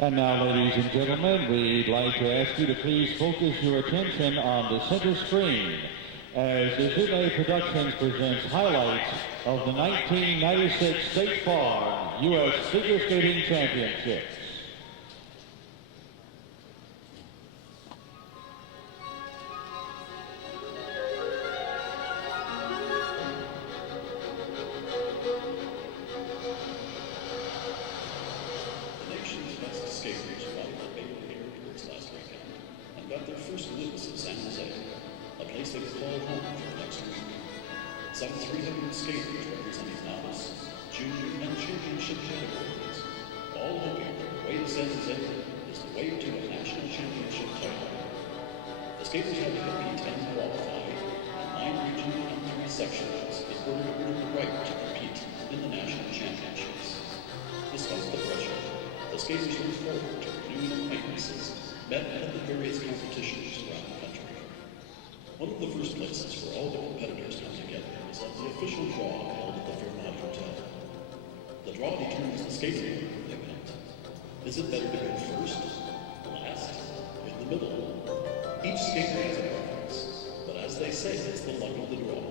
And now, ladies and gentlemen, we'd like to ask you to please focus your attention on the center screen as Izune Productions presents highlights of the 1996 State Farm U.S. Figure Skating Championships. Skaters arrived at Baylor Airports last weekend and got their first glimpse of San Jose, a place they could call home for the next week. Some 300 skaters representing novice, junior, and championship categories, all hoping that the way to San Jose is the way to a national championship title. The skaters had to compete and qualify in 9 regional and 3 sections in order to earn the right to compete in the national championships. Despite the pressure, the skaters look forward to renewing acquaintances met at the various competitions around the country. One of the first places where all the competitors come together is at the official draw held at the Fairmont Hotel. The draw determines the skating order of the event. Is it better to go first, last, in the middle? Each skater has a preference, but as they say, it's the luck of the draw.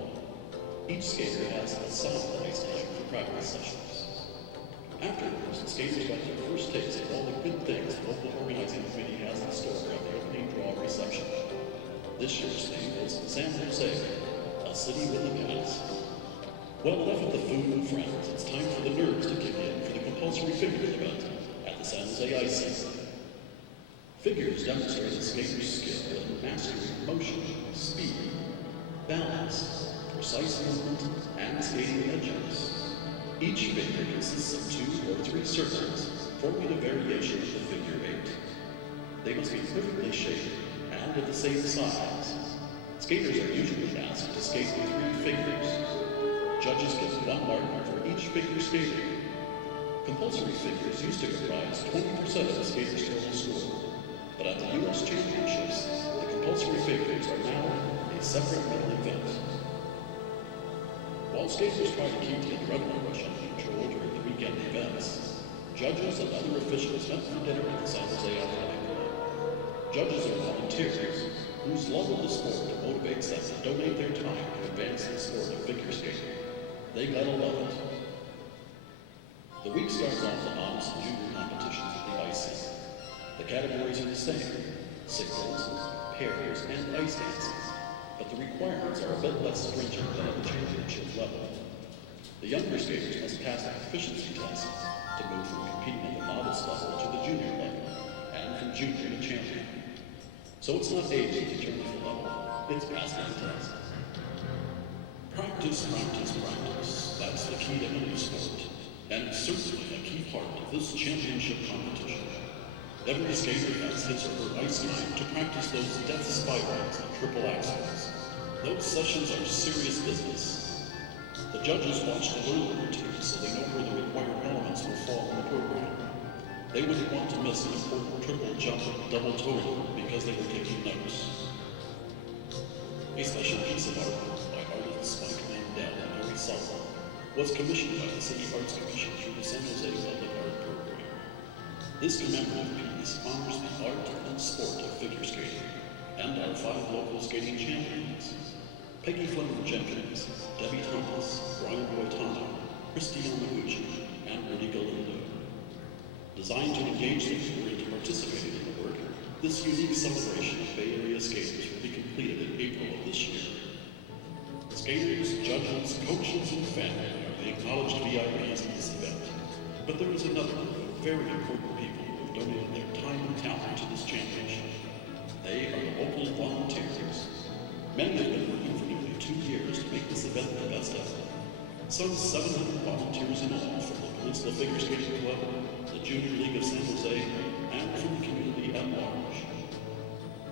Each skater has a solid ice time for practice sessions. Afterwards, the skaters got their first taste of all the good things the local organizing committee has in store at the opening draw reception. This year's theme was San Jose, a city with a past. Well, enough of the food and friends. It's time for the nerds to kick in for the compulsory figures event at the San Jose Ice Center. Figures demonstrate the skater's skill in mastering motion, speed, balance, precise movement, and skating edges. Each figure consists of 2 or 3 circles, forming a variation of the figure 8. They must be perfectly shaped and of the same size. Skaters are usually asked to skate 3 figures. Judges give 1 mark for each figure skated. Compulsory figures used to comprise 20% of the skater's total score, but at the U.S. Championships, the compulsory figures are now a separate medal event. While skaters try to keep the adrenaline rush under control during the weekend events, judges and other officials met for dinner at the San Jose Athletic Club. Judges are volunteers whose love of the sport motivates them to donate their time to advance the sport of figure skating. They gotta love it. The week starts off the novice and junior competitions at the Ice Center. The categories are the same: singles, pairs, and ice dancing. But the requirements are a bit less stringent than at the championship level. The younger skaters must pass a proficiency test to move from competing at the novice level to the junior level, and from junior to champion. So it's not age that determines the level, it's passing the test. Practice, practice, practice. That's the key to any sport, and it's certainly a key part of this championship competition. Every skater has his or her ice time to practice those death spirals and triple axels. Those sessions are serious business. The judges watch the learner routines so they know where the required elements will fall in the program. They wouldn't want to miss an important triple jump or double toe because they were taking notes. A special piece of artwork by artists Mike Mandel and Harry Salvo was commissioned by the City Arts Commission through the San Jose Public Art Program. This commemorative piece honors the art and sport of figure skating and our 5 local skating champions: Peggy Fleming Jenkins, Debbie Thomas, Brian Boitano, Christy Yamaguchi, and Rudy Galindo. Designed to engage the viewer into participating in the work, this unique celebration of Bay Area skaters will be completed in April of this year. Skaters, judges, coaches, and family are the acknowledged VIPs of this event. But there is another group of very important people who have donated their time and talent to this championship. They are the local volunteers. Many have been working for nearly 2 years to make this event the best ever. Some 700 volunteers in all from the Peninsula Figure Skating Club, the Junior League of San Jose, and from the community at large.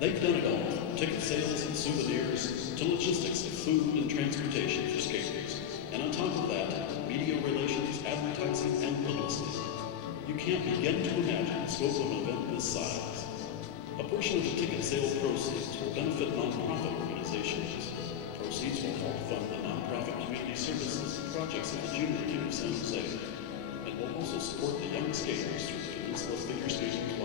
They've done it all, from ticket sales and souvenirs to logistics of food and transportation for skaters. And on top of that, media relations, advertising, and publicity. You can't begin to imagine the scope of an event this size. A portion of the ticket sale proceeds will benefit nonprofit organizations. Proceeds will help fund the nonprofit community services and projects of the Junior League of San Jose, and will also support the young skaters through the Peninsula Figure Skating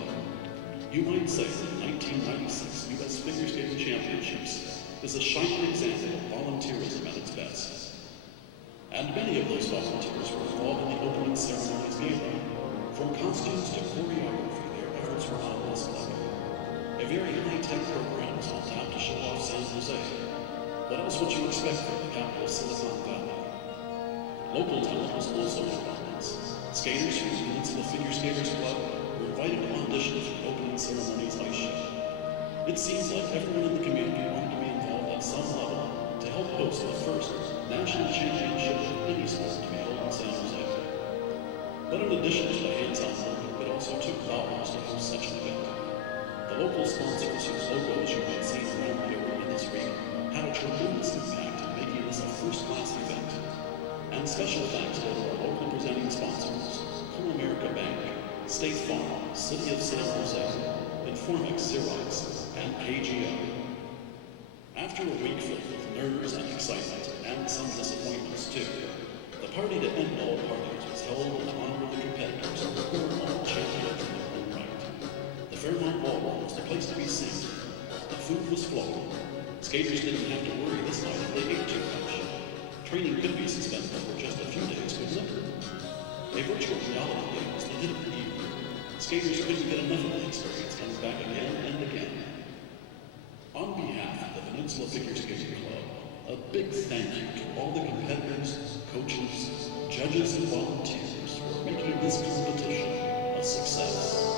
You might say that the 1996 U.S. Figure Skating Championships is a shining example of volunteerism at its best. And many of those volunteers were involved in the opening ceremony's gala. From costumes to choreography, their efforts were on display. A very high-tech program is on tap to show off San Jose. What else would you expect from the capital of Silicon Valley? Local talent was also in abundance. Skaters from the Peninsula Figure Skaters Club were invited to audition for the opening ceremony's ice show. It seems like everyone in the community wanted to be involved at some level to help host the first national championship of any sport to be held in San Jose. But in addition to the hands-on work, it also took dollars to host such an event. The local sponsors whose logos you can see around the arena this week had a tremendous impact in making this a first-class event. And special thanks to our local presenting sponsors, CoAmerica Bank, State Farm, City of San Jose, Informix, Xerox, and KGO. After a week filled with nerves and excitement, and some disappointments too, the party to end all parties was held in honor of the competitors of the Fairmont champion from their own right. The Fairmont Ballroom was the place to be seen. The food was flowing. Skaters didn't have to worry this night if they ate too much. Training could be suspended for just a few days, couldn't it? A virtual reality game was the hit of the evening. Skaters couldn't get enough of the experience coming back again and again. On behalf of the Peninsula Figure Skating Club, a big thank you to all the competitors, coaches, judges, and volunteers for making this competition a success.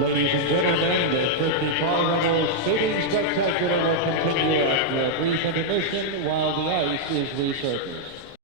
Ladies and gentlemen, the 50-car Rebels skating spectacular will continue after a brief intermission while the ice is resurfaced.